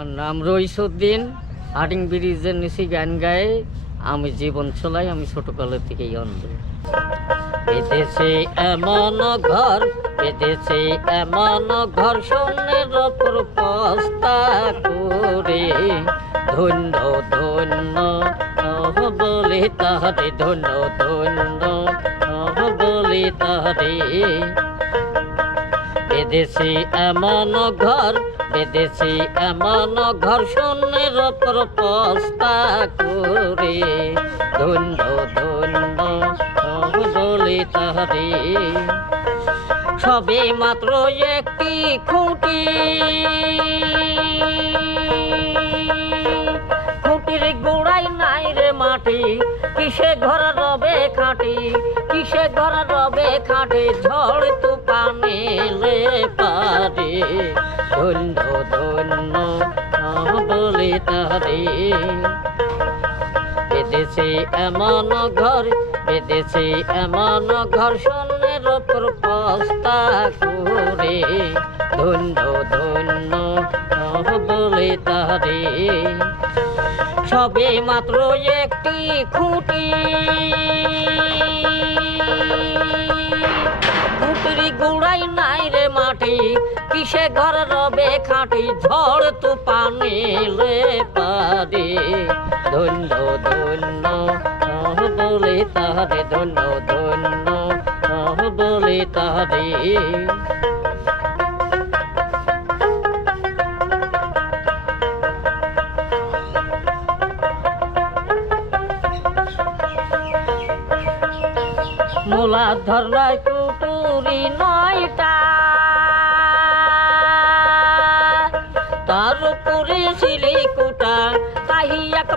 আমার নাম রইসুদ্দিন হাডিং ব্রিজের নিচে গান গায়ে আমি জীবন চলাই, আমি ছোটকালে থেকেই অন্ধ। বেঁধেছে এমন ঘর, বেঁধেছে এমন ঘর শূন্যের ওপর পস্তা করে। ধন্য ধন্য বলে তাহারে, ধন্য ধন্য বলে তাহারে। বেদেশি এমন ঘর বেদেশি এমন ঘর শূন্যের ওপর করে। ধন্য ধন্য তাহারে। সবে মাত্র একটি খুঁটি। খুঁটির গোড়াই নাই রে মাটি। কিসে ঘর রবে খাটি? কিসে ঘর রবে খাটি? ঝড় তুফানে লে পারে। ধন্য ধন্য বলে তারে বেঁধেছে এমন ঘর, বেঁধেছে এমন ঘর শূন্যের ওপর পস্তা করে। ধন্য ধন্য বলে তারে সবে মাত্র একটি খুঁটি। খুঁটির গুড়াই নাই রে মাটি কিসে ঘর রবে খাটি ঝড় তুফানে লে পারে। ধন্য ধন্য বলে তাহারে, ধন্য ধন্য বলে তাহারে। মোলা ধরায় কুটুরি নয়টা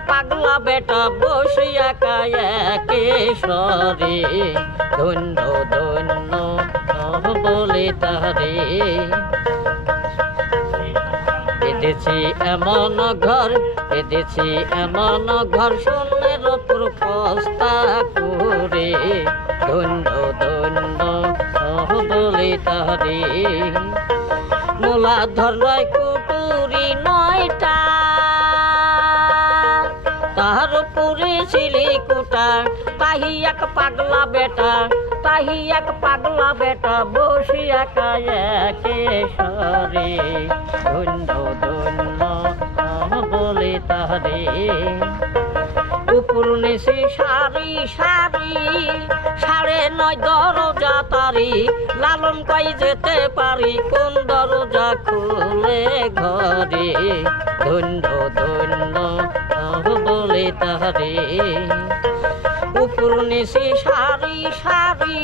পাগলা বেটা বসে একা একে সরে ধন্য ধন্য বলে তারে বেঁধেছি এমন ঘর, বেঁধেছি এমন ঘর শূন্যের ওপর পস্তা করে। ধন্য ধন্য বলে তারে মোলা ধরায় কুটুরি নয়টা তাহার উপরে ছিলি কুটা তাহি এক পাগলা বেটা তাহি এক পাগলা বেটা বসি একা একে সরে ধন্য ধন্য বলে তাহারে। উপর নেশে সারি সারি, সাড়ে নয় দরজা তারি, লালন পাই যেতে পারি, কোন দরজা খুলে ঘরে। ধন্য ধন্য বলে তাহারে। উপর নেশে সারি সারি,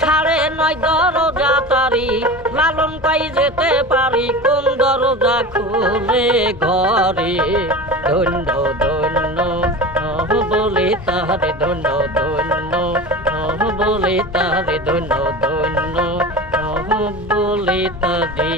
সাড়ে নয় দরজা তারি, লালন পাই যেতে পারি, কোন দরজা খুলে ঘরে? ধন্য ধন্য বলে তাহারে ধন্য ধন্য বলে তাহারে ধন্য ধন্য বলে তারে